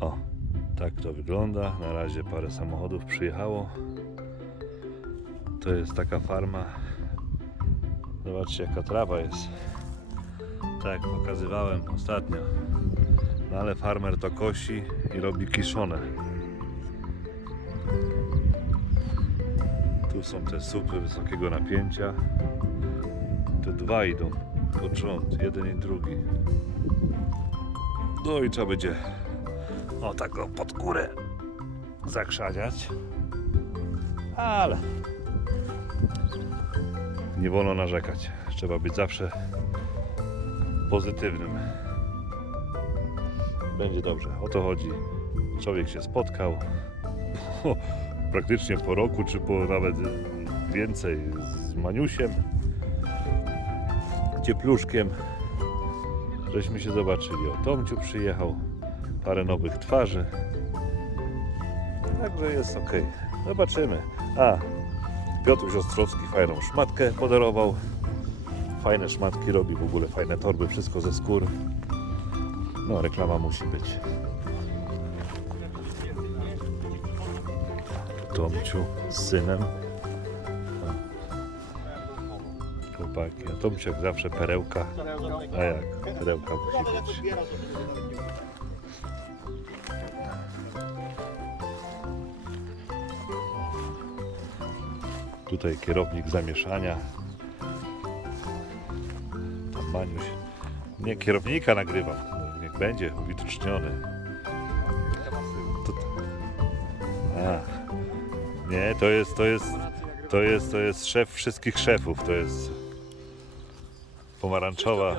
O, tak to wygląda. Na razie parę samochodów przyjechało. To jest taka farma. Zobaczcie jaka trawa jest. Tak pokazywałem ostatnio. No ale farmer to kosi i robi kiszone. Tu są te supy wysokiego napięcia. Te dwa idą pod rząd, jeden i drugi. No i trzeba będzie o tak o pod górę zakrzaniać. Ale nie wolno narzekać. Trzeba być zawsze pozytywnym. Będzie dobrze. O to chodzi. Człowiek się spotkał po, praktycznie po roku, czy po nawet więcej z Maniusiem, Ciepluszkiem. Żeśmy się zobaczyli. O, Tomciu przyjechał. Parę nowych twarzy. Także jest ok. Zobaczymy. A, Piotr Ostrowski fajną szmatkę podarował. Fajne szmatki robi, w ogóle fajne torby, wszystko ze skór. No, reklama musi być. Tomciu z synem. Chłopaki, a Tomciu jak zawsze perełka. A jak? Perełka musi być. Tutaj kierownik zamieszania. Tam Maniuś. Nie, kierownika nagrywam. Niech będzie uwidoczniony. To... A. Nie, to jest, to jest, to jest, to jest szef wszystkich szefów. To jest pomarańczowa.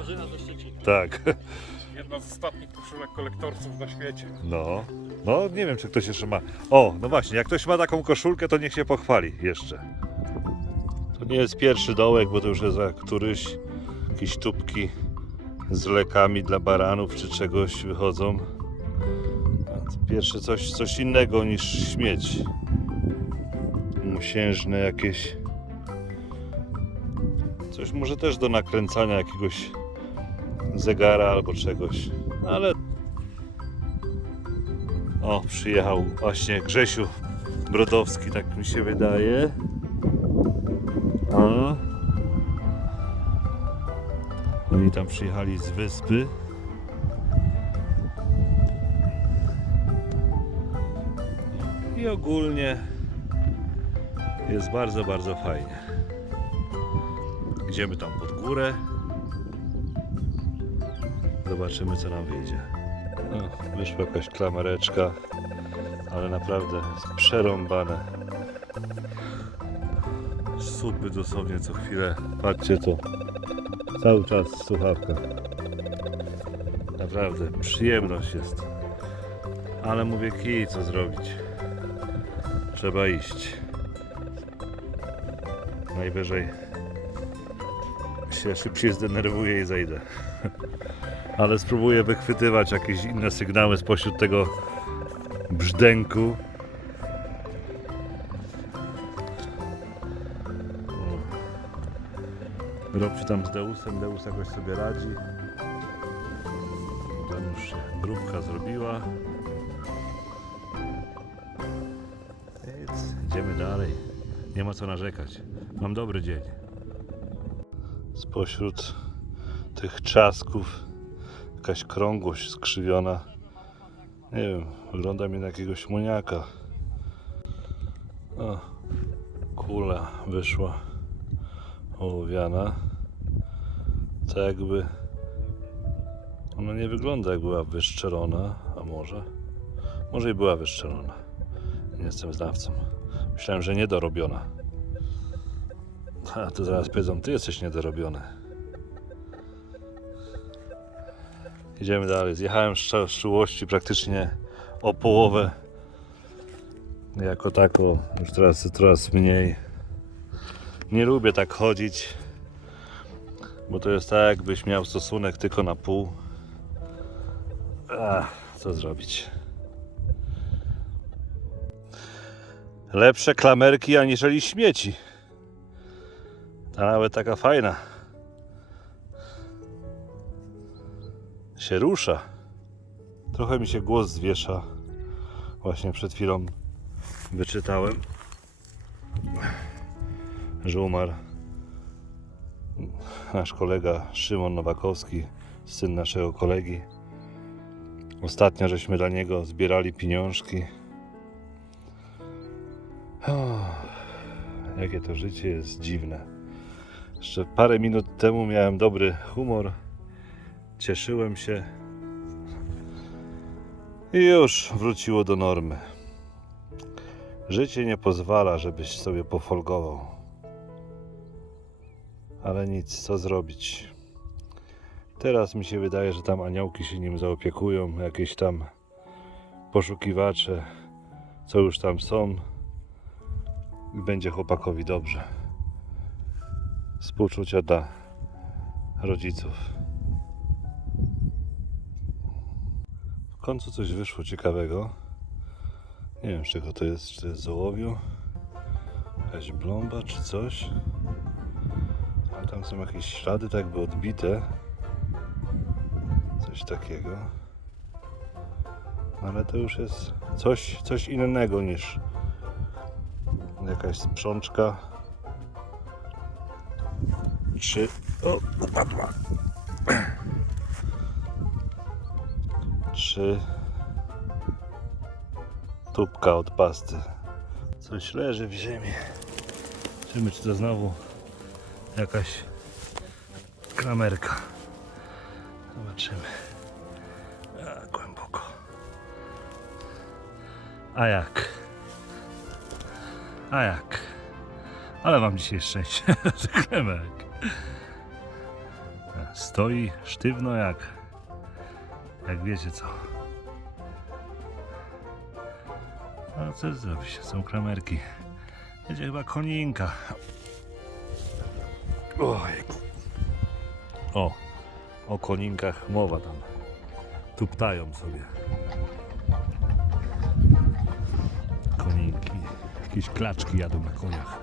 Tak. Jedna z ostatnich koszulek kolektorców na świecie. No. No, nie wiem, czy ktoś jeszcze ma. O, no właśnie, jak ktoś ma taką koszulkę, to niech się pochwali jeszcze. To nie jest pierwszy dołek, bo to już jest za któryś jakieś tubki z lekami dla baranów czy czegoś wychodzą. Pierwsze coś, coś innego niż śmieć. Musiężne jakieś. Coś może też do nakręcania jakiegoś zegara albo czegoś. Ale o, przyjechał właśnie Grzesiu Brodowski, tak mi się wydaje. O. Oni tam przyjechali z wyspy. I ogólnie jest bardzo, bardzo fajnie. Idziemy tam pod górę. Zobaczymy, co nam wyjdzie. No, wyszła jakaś klamereczka, ale naprawdę przerąbane. Supy dosłownie co chwilę. Patrzcie to. Cały czas słuchawka. Naprawdę przyjemność jest. Ale mówię kij, co zrobić. Trzeba iść. Najwyżej się szybciej zdenerwuję i zejdę ale spróbuję wychwytywać jakieś inne sygnały spośród tego brzdęku. Robci tam z Deusem, Deus jakoś sobie radzi. Tam już się grupka zrobiła. Więc idziemy dalej. Nie ma co narzekać. Mam dobry dzień. Spośród tych trzasków jakaś krągłość skrzywiona. Nie wiem, wygląda mi na jakiegoś muniaka. O, kula wyszła ołowiana. Tak jakby ona nie wygląda jak była wyszczelona, a może? Może i była wyszczelona. Nie jestem znawcą. Myślałem, że niedorobiona. A to zaraz powiedzą, ty jesteś niedorobiony. Idziemy dalej. Zjechałem z czułości praktycznie o połowę. Jako tako, już teraz coraz mniej. Nie lubię tak chodzić, bo to jest tak, jakbyś miał stosunek tylko na pół. Co zrobić? Lepsze klamerki aniżeli śmieci. Ta nawet taka fajna. Się rusza. Trochę mi się głos zwiesza. Właśnie przed chwilą wyczytałem, że umarł nasz kolega Szymon Nowakowski, syn naszego kolegi. Ostatnio żeśmy dla niego zbierali pieniążki. O, jakie to życie jest dziwne. Jeszcze parę minut temu miałem dobry humor. Cieszyłem się. I już wróciło do normy. Życie nie pozwala, żebyś sobie pofolgował. Ale nic, co zrobić? Teraz mi się wydaje, że tam aniołki się nim zaopiekują, jakieś tam poszukiwacze, co już tam są. I będzie chłopakowi dobrze. Współczucia dla rodziców. W końcu coś wyszło ciekawego. Nie wiem czego to jest, czy to jest z ołowiu, jakaś blomba czy coś. Tam są jakieś ślady tak by odbite. Coś takiego. No Ale to już jest coś, coś innego niż jakaś sprzączka. Czy... O, upadła. Czy... Tubka od pasty. Coś leży w ziemi. Zobaczymy, czy to znowu jakaś klamerka. Zobaczymy. A, głęboko. A jak? A jak? Ale mam dzisiaj szczęście, klemek. Stoi sztywno jak... Jak wiecie co. A co zrobić? Są klamerki. Będzie chyba koninka. Ojku. O, o koninkach mowa tam. Tuptają sobie. Koninki. Jakieś klaczki jadą na koniach.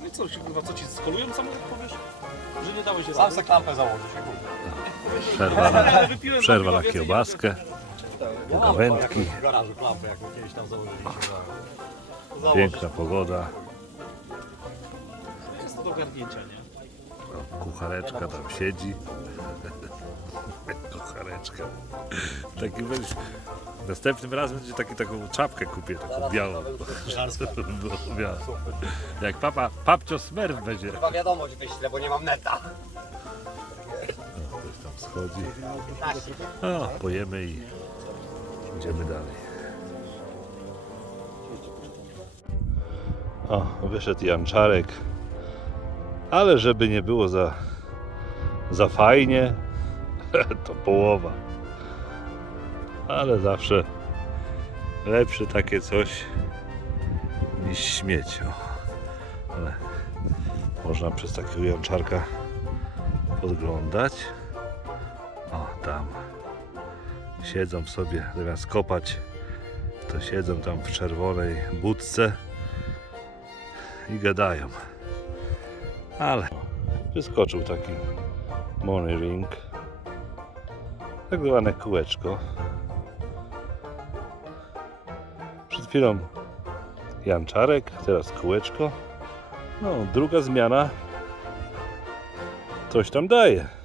No i co, się kurwa, co ci skolują samochód, powiesz? Że nie dałeś Sam rady? se klampę założyć. Przerwa na, wypiłem przerwa na kiełbaskę. Pogawędki. W garażu klampę, jak kiedyś tam założyliśmy. Piękna pogoda. Do garnięcia, nie? O, Kuchareczka tam siedzi. Kuchareczka. Taki weź. Następnym razem będzie taki, taką czapkę kupię, taką białą. No, białą. Jak papa, papcio smerf będzie. Chyba wiadomość wyślę, bo nie mam neta. Ktoś tam schodzi. 15. O, pojemy i idziemy dalej. O, wyszedł Janczarek. Ale żeby nie było za, za fajnie, to połowa. Ale zawsze lepsze takie coś niż śmieć. O. Ale można przez takiego Janczarka podglądać. O, tam siedzą sobie, zamiast kopać, to siedzą tam w czerwonej budce i gadają. Ale wyskoczył taki money ring, tak zwane kółeczko. Przed chwilą Janczarek, teraz kółeczko. No, druga zmiana coś tam daje.